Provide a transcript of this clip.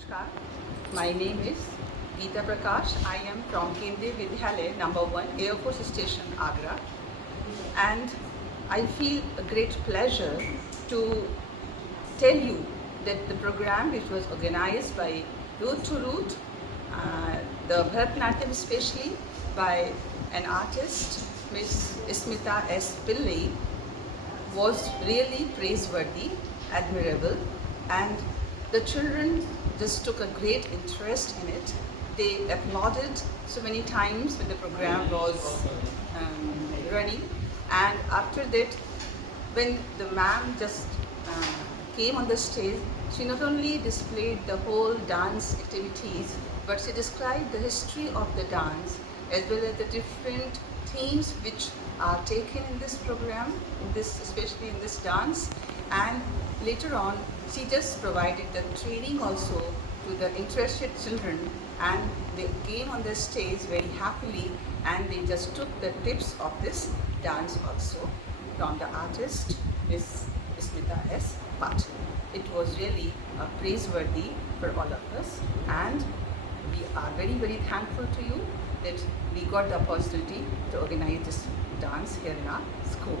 Namaskar. My name is Geeta Prakash. I am from Kendriya Vidyalaya No.1 AFS Station Agra, and I feel a great pleasure to tell you that the program which was organized by Root to Root, the Bharatanatyam especially by an artist, Miss Smitha S. Pillai, was really praiseworthy, admirable, and the children just took a great interest in it. They applauded so many times when the program was running, and after that, when the ma'am just came on the stage, she not only displayed the whole dance activities, but she described the history of the dance as well as the different themes which are taken in this program, especially in this dance. And later on, she just provided the training also to the interested children, and they came on the stage very happily, and they just took the tips of this dance also from the artist Miss Smitha S. But it was really praiseworthy for all of us, and we are very, very thankful to you that we got the opportunity to organize this dance here in our school.